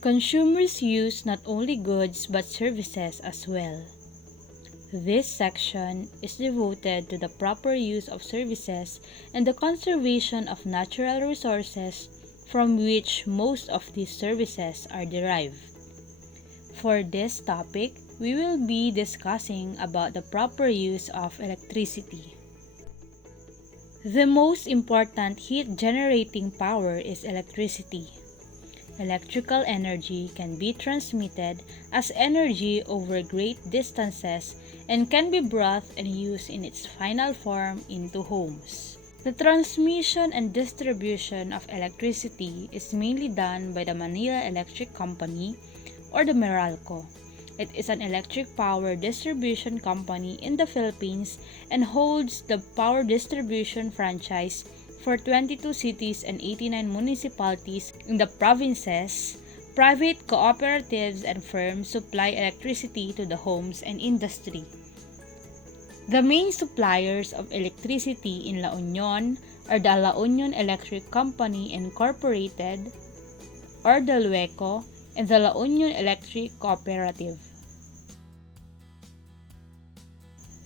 Consumers use not only goods but services as well. This section is devoted to the proper use of services and the conservation of natural resources from which most of these services are derived. For this topic, we will be discussing about the proper use of electricity. The most important heat-generating power is electricity. Electrical energy can be transmitted as energy over great distances and can be brought and used in its final form into homes. The transmission and distribution of electricity is mainly done by the Manila Electric Company or the Meralco. It is an electric power distribution company in the Philippines and holds the power distribution franchise for 22 cities and 89 municipalities in the provinces. Private cooperatives and firms supply electricity to the homes and industry. The main suppliers of electricity in La Union are the La Union Electric Company Incorporated or the LUECO and the La Union Electric Cooperative.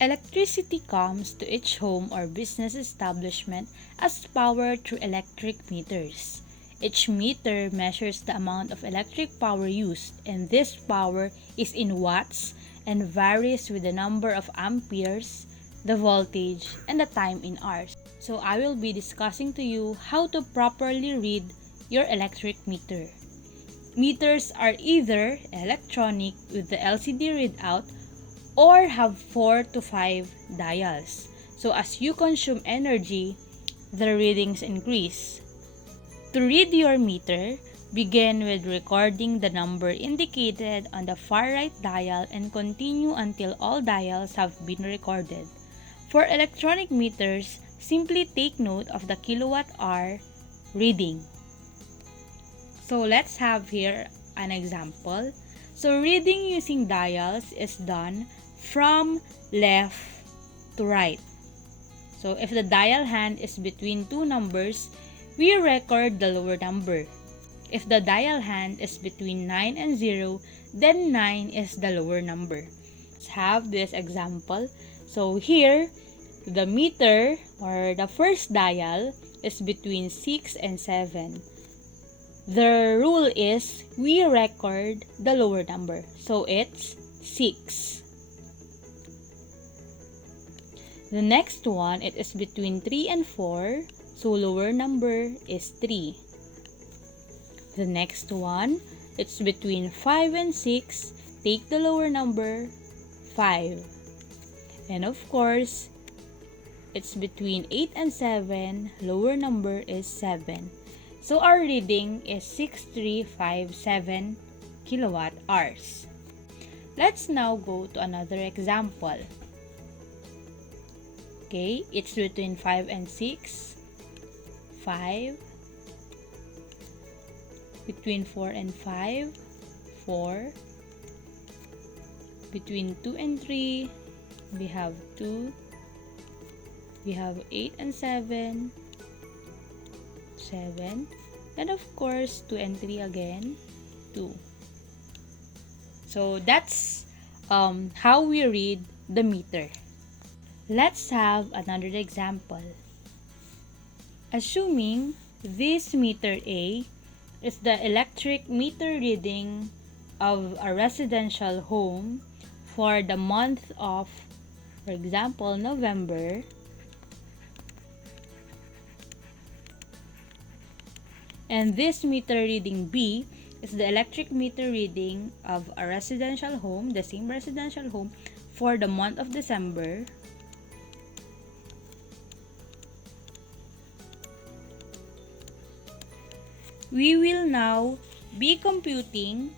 Electricity comes to each home or business establishment as power through electric meters. Each meter measures the amount of electric power used, and this power is in watts and varies with the number of amperes, the voltage, and the time in hours. So I will be discussing to you how to properly read your electric meter. Meters are either electronic with the LCD readout or have 4 to 5 dials. So as you consume energy, the readings increase. To read your meter, begin with recording the number indicated on the far right dial and continue until all dials have been recorded. For electronic meters, simply take note of the kilowatt-hour reading. So let's have here an example. So reading using dials is done from left to right. So if the dial hand is between two numbers, we record the lower number. If the dial hand is between 9 and 0, then 9 is the lower number. Let's have this example. So here, the meter or the first dial is between 6 and 7. The rule is we record the lower number. So it's 6. The next one, it is between 3 and 4. So lower number is 3. The next one, it's between 5 and 6. Take the lower number, 5. And of course, it's between 8 and 7. Lower number is 7. So our reading is 6357 kilowatt hours. Let's now go to another example. Okay, it's between 5 and 6. 5. Between 4 and 5. 4. Between 2 and 3, we have 2. We have 8 and 7. 7. And of course, 2 and 3 again, 2. So that's how we read the meter. Let's have another example. Assuming this meter A is the electric meter reading of a residential home for the month of, for example, November. And this meter reading B is the electric meter reading of a residential home, the same residential home, for the month of December. We will now be computing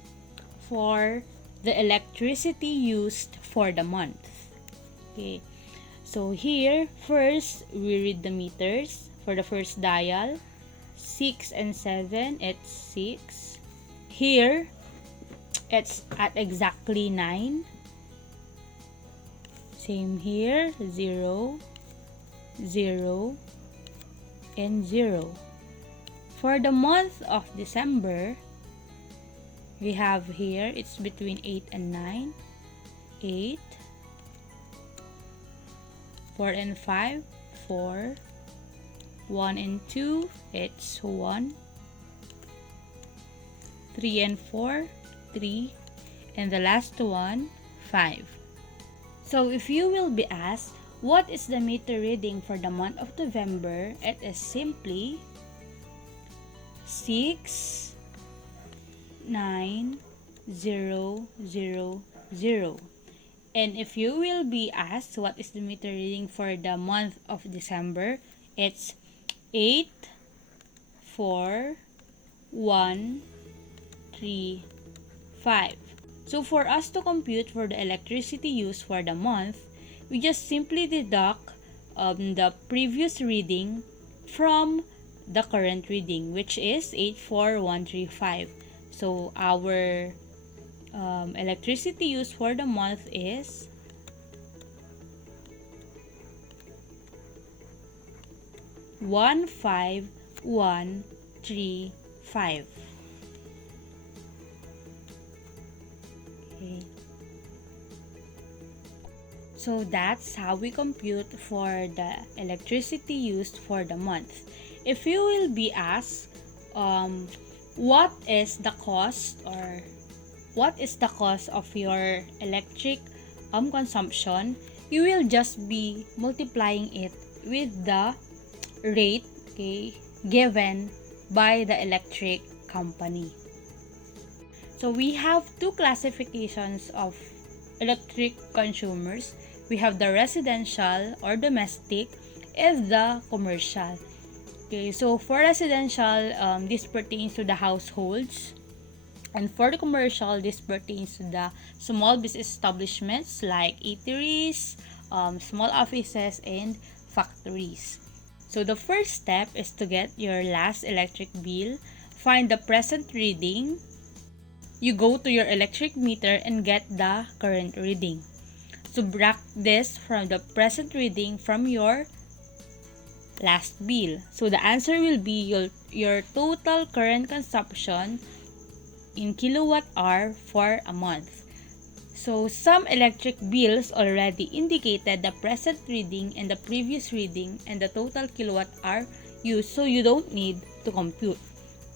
for the electricity used for the month. Okay, so here, first, we read the meters for the first dial. 6 and 7, it's 6. Here, it's at exactly 9. Same here, 0, 0, and 0. For the month of December, we have here, it's between 8 and 9. 8, 4 and 5, 4, 1 and 2, it's 1, 3 and 4, 3, and the last one, 5. So if you will be asked, what is the meter reading for the month of November? It is simply 6, 9, 0, 0, 0. And if you will be asked what is the meter reading for the month of December, it's 8, 4, 1, 3, 5. So for us to compute for the electricity use for the month, we just simply deduct the previous reading from the current reading, which is 84135. So our electricity use for the month is 15135. Okay. So that's how we compute for the electricity used for the month. If you will be asked, what is the cost of your electric consumption, you will just be multiplying it with the rate, okay, given by the electric company. So we have two classifications of electric consumers. We have the residential or domestic and the commercial. Okay, so for residential, this pertains to the households. And for the commercial, this pertains to the small business establishments like eateries, small offices, and factories. So the first step is to get your last electric bill, find the present reading. You go to your electric meter and get the current reading. Subtract this from the present reading from your last bill. So the answer will be your total current consumption in kilowatt hour for a month. So some electric bills already indicated the present reading and the previous reading and the total kilowatt hour used, so you don't need to compute.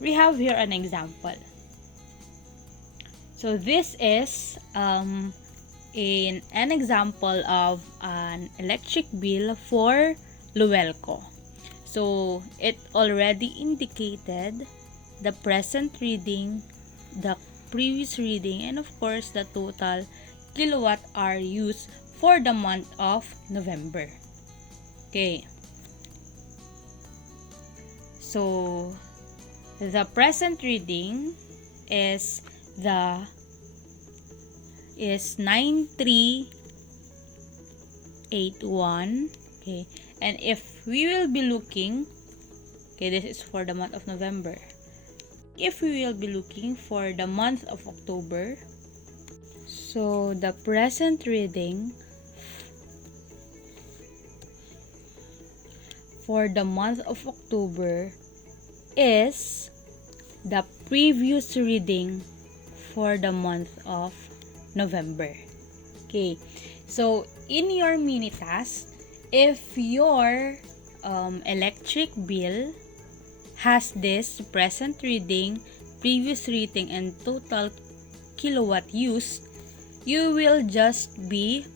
We have here an example. So this is an example of an electric bill for Luelco. So it already indicated the present reading, the previous reading, and of course the total kilowatt hour used for the month of November. Okay. So the present reading is 9381. Okay, and if we will be looking, okay, this is for the month of November. If we will be looking for the month of October, so the present reading for the month of October is the previous reading for the month of November. Okay, so in your mini task, if your electric bill has this present reading, previous reading, and total kilowatt used, you will just be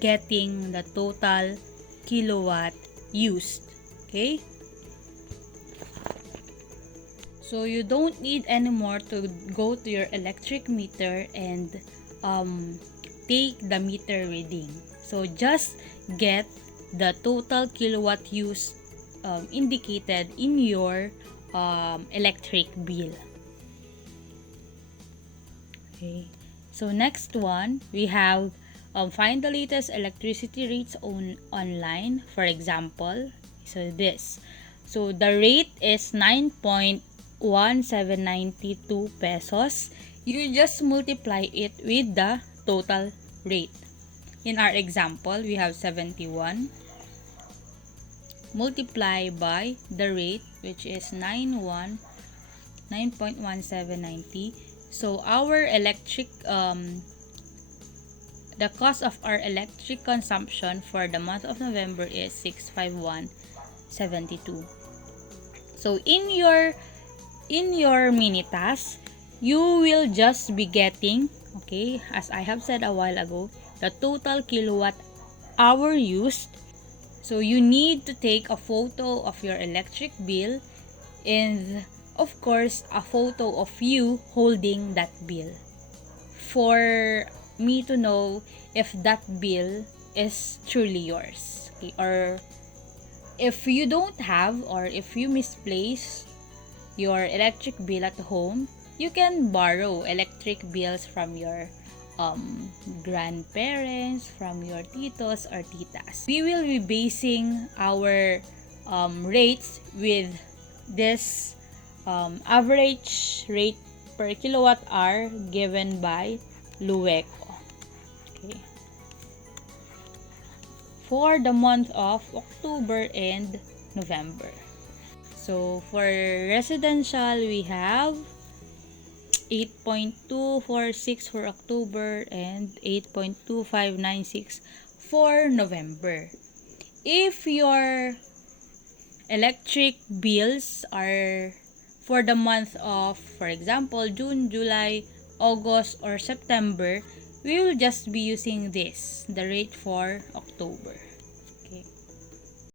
getting the total kilowatt used. Okay? So you don't need anymore to go to your electric meter and take the meter reading. So just get the total kilowatt used indicated in your electric bill. Okay. So next one, we have find the latest electricity rates online. For example, so this. So the rate is 9.1792 pesos. You just multiply it with the total rate. In our example, we have 71. Multiply by the rate, which is 9.1790. So our the cost of our electric consumption for the month of November is 651.72. So in your mini task, you will just be getting, okay, as I have said a while ago, the total kilowatt hour used. So you need to take a photo of your electric bill and of course a photo of you holding that bill for me to know if that bill is truly yours. Okay? Or if you don't have, or if you misplace your electric bill at home, you can borrow electric bills from your grandparents, from your titos or titas. We will be basing our rates with this average rate per kilowatt hour given by Lueco. Okay. For the month of October and November. So for residential, we have 8.246 for October and 8.2596 for November. If your electric bills are for the month of, for example, June, July, August, or September, we will just be using the rate for October.